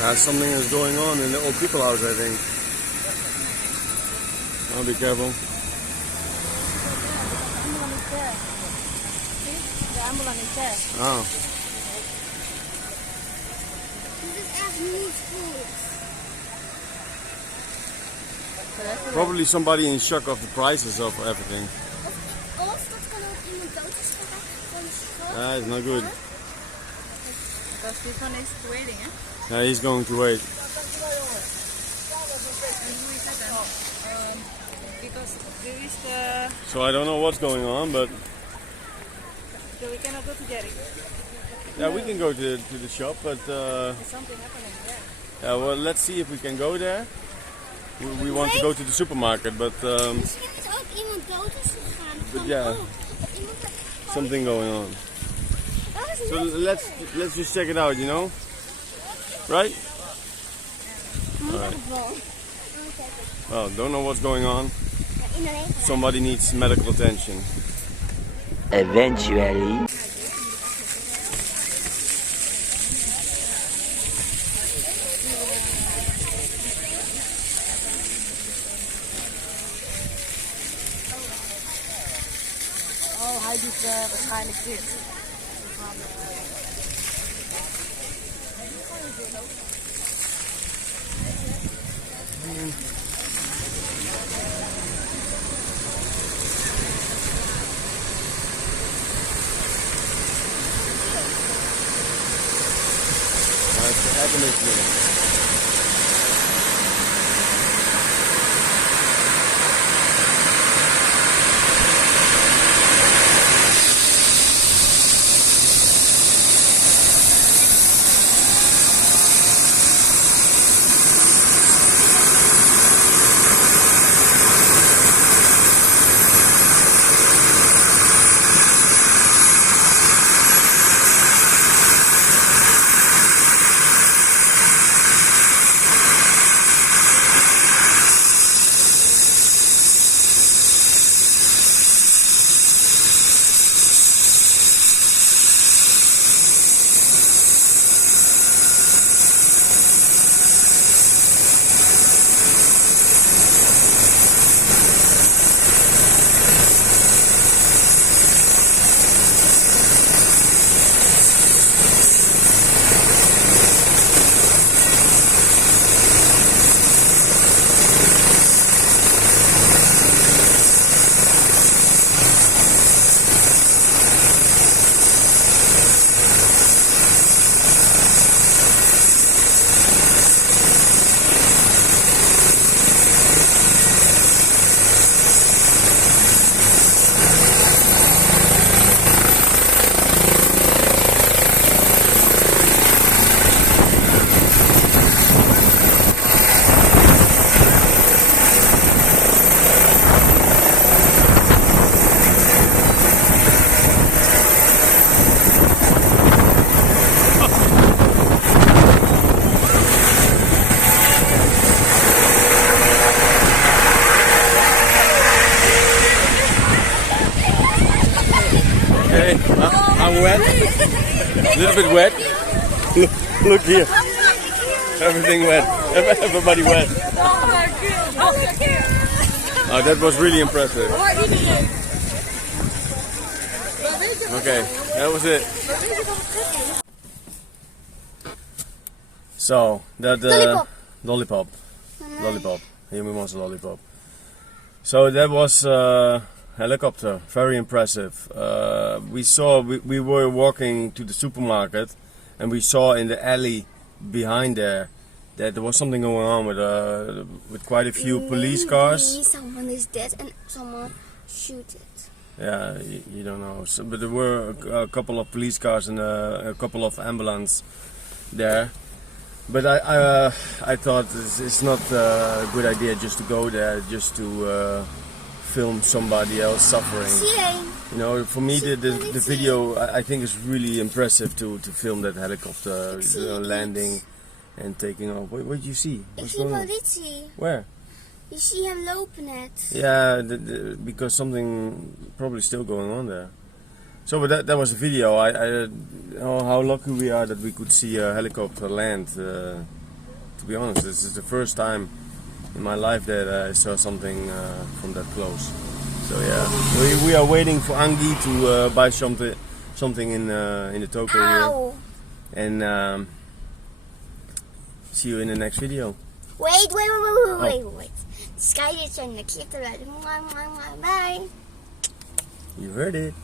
Something is going on in the old people house, I think. I'll be careful. The ambulance is there. Oh. Dit is echt niet goed. Probably somebody in shock of the prices of everything. Of dat kan ook iemand dood is gegaan van de school. Yeah, it's not good. Because this one is waiting, eh? Yeah, he's going to wait. And who is that then? Because there is the... So I don't know what's going on, but So we cannot go to Jerry. yeah, we can go to the shop, but There's something happening there. yeah, well, let's see if we can go there. We want to go to the supermarket, but Misschien is ook iemand dood is gegaan. But yeah. Dat iemand something going on. Dat is So net let's just check it out, you know, right? Alright. Well, don't know what's going on. in de regen. Somebody needs medical attention. Eventually. Oh, hij doet waarschijnlijk dit. It's the ambulance unit. Okay, I'm wet. A little bit wet. Look here. Everything wet. Everybody wet. Oh, that was really impressive. Okay, that was it. So, that lollipop. He wants a lollipop. So that was helicopter, very impressive. We were walking to the supermarket, and we saw in the alley behind there that there was something going on with quite a few police cars. Someone is dead and someone shoot it. Yeah, you don't know. So, but there were a couple of police cars and a couple of ambulance there. But I thought it's not a good idea just to go there just to film somebody else suffering. You know, for me the video I think is really impressive to film that helicopter landing and taking off. What did you see? Ik zie politie. Where? Je ziet hem lopen net. Yeah, because something probably still going on there. So, but that was a video. How lucky we are that we could see a helicopter land To be honest, this is the first time in my life that I saw something from that close. So yeah, we are waiting for Angie to buy something in the Tokyo here. Ow. And see you in the next video. Wait. The sky is on the key. Bye. You heard it.